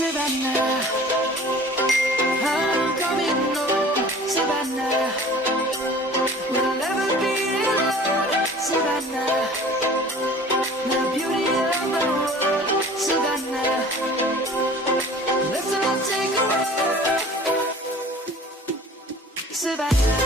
Savannah, I'm coming home, Savannah. We'll never be alone, Savannah. The beauty of the world, Savannah. Let's all take a walk, Savannah.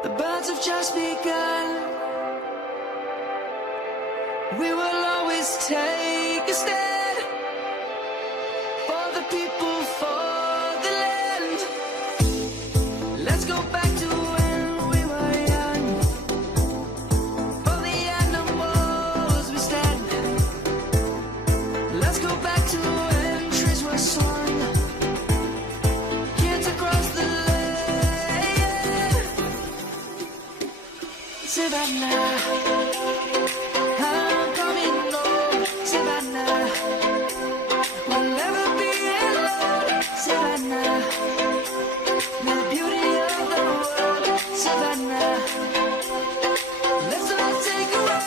The birds have just begun. We will always take a stand for the people, for the land. Let's go back to when we were young. For the animals we stand. Let's go back to when trees were swung. Kids across the Savannah, I'm coming home, Savannah. We'll never be alone, Savannah. The beauty of the world, Savannah. Let's all take a walk,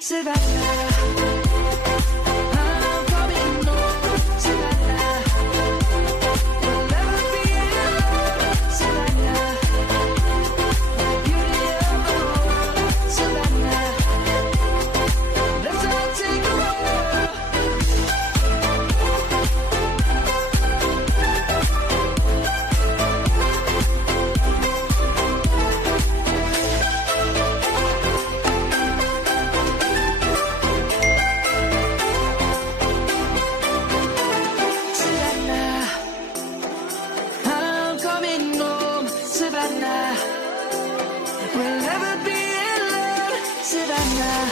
Savannah. I'm coming home, Savannah. We'll never be alone, Savannah. We'll never be alone, Savannah.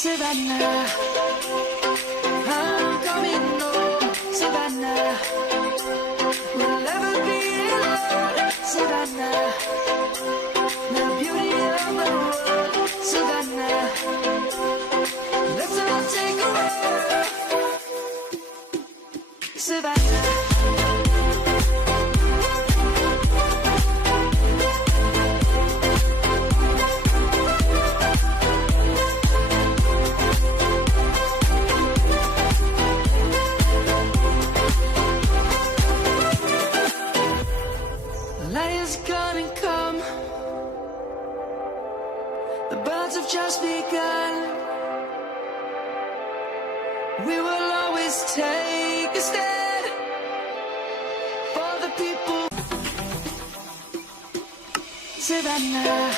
Savannah, I'm coming home, Savannah. We'll never be alone, Savannah. The beauty of the world, Savannah. Let's all take a walk, Savannah. Gonna come. The birds have just begun. We will always take a stand for the people, Savannah.